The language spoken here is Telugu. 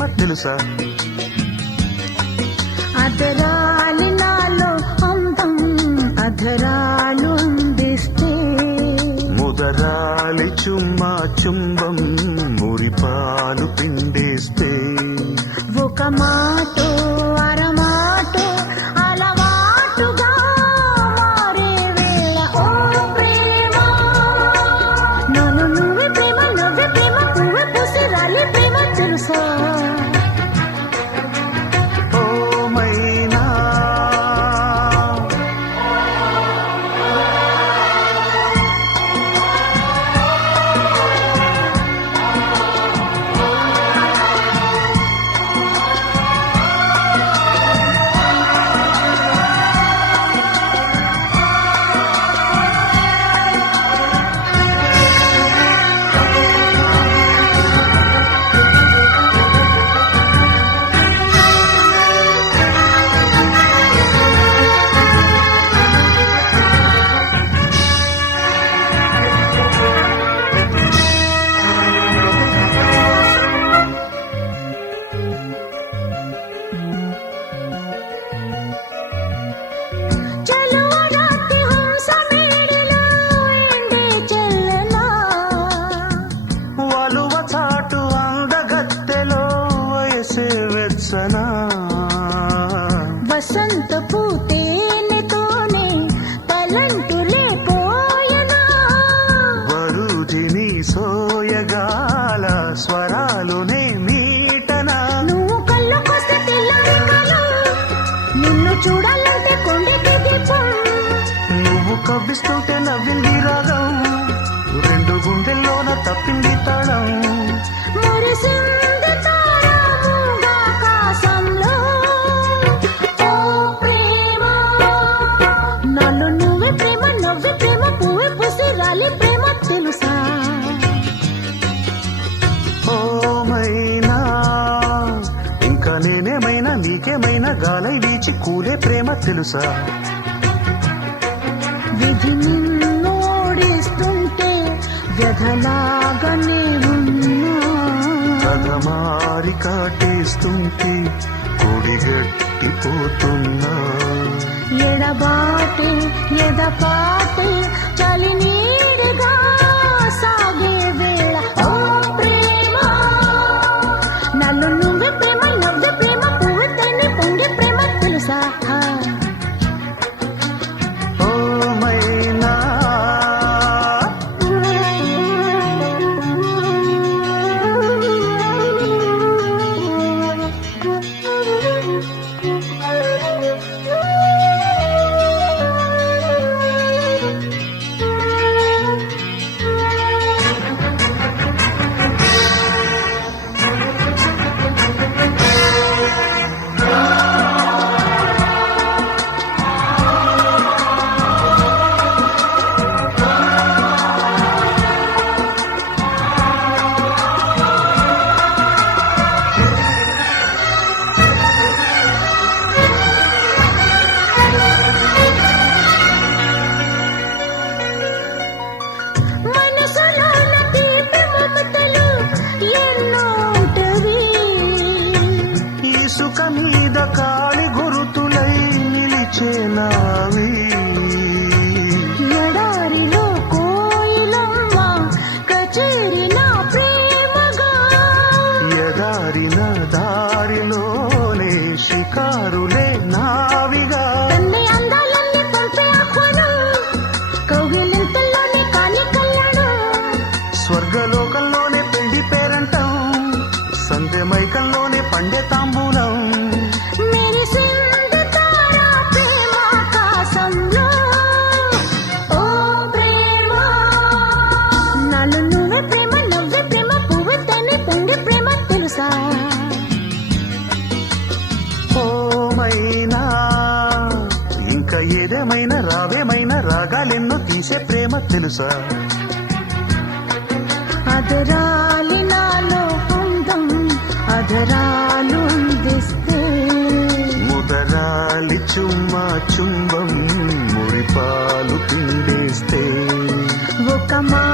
ప్రేమ తెలుసా? అధరాలి నాలో అందం అధరాలు అందిస్తే ముదరాలి చుమ్మా చుంబం మురిపాలు పిండేస్తే ఒక మాటో అరమాటో అలవాటుగా మారే వేళ ఓ ప్రేమ నన్ను నువ్వే ప్రేమ నువ్వే ప్రేమ పువ్వే పూసి రాలి ప్రేమ తెలుసా? ఓ మైనా వసంత పూతేనెతోనే తలంటులే పోయనా వరుజిని సోయగాల స్వరాలునే మీటనా నువ్వు కళ్ళకొస్తే తెల్లరికలు నిన్ను చూడాలంటే కొండెకి దీపం నువ్వు కవ్విస్తుంటే నవ్వింది రాగం రెండు గుండెల్లోన తప్పింది తాళం మురిసింది తారముగా ఆకాశంలో ఓ ప్రేమ నన్ను నువ్వే ప్రేమ నువ్వే ప్రేమ పువ్వే పూసి రాలి ప్రేమ తెలుసా? ఓ మైనా ఇంకా నేనేమైనా నీకేమైనా గాలై వీచి కూలే ప్రేమ తెలుసా? విధి నిన్ను ఓడిస్తుంటే వ్యధలాగానే ఉన్నా కథమారి కాటేస్తుంటే కొడిగట్టిపోతున్నా ఎడబాటే ఎదపాటే చలి నీడగా సాగే వేళ ఓ ప్రేమ నన్ను నువ్వే ప్రేమ నువ్వే ప్రేమ పువ్వు తల్లి పొంగే ప్రేమ తెలుసా? ఓ మైనా మనసులోన తీపి మమతలు ఎన్నో ఉంటవి ఇసుక మీద కాలి గురుతులై నిలిచేనావి ఎడారిలో కోయిలమ్మ కచేరి నా ప్రేమగా ఎదారిన దారిలోనే షికారులే నావిగా తన్ని అందాలన్నీ పంపే ఆహ్వానం కౌగిలింతల్లోనే కాని కళ్యాణం స్వర్గలోకంలోనే పెళ్లి పేరంటం సంధ్య మైకంలోనే పండే తాంబూలం మెరిసింది తారా ప్రేమ ఆకాశంలో ఓ ప్రేమ నన్ను నువ్వే ప్రేమ నువ్వే ప్రేమ పువ్వు తల్లి పొంగే ప్రేమ తెలుసా? ఓ మైనా ఇంకా ఏదేమైనా రావేమైనా రాగాలెన్నో తీసే ప్రేమ తెలుసా? అధరాలి నాలో అందం అధరాలు అందిస్తే ముదరాలి చుమ్మా చుంబం మురిపాలు పిండేస్తే ఒక మా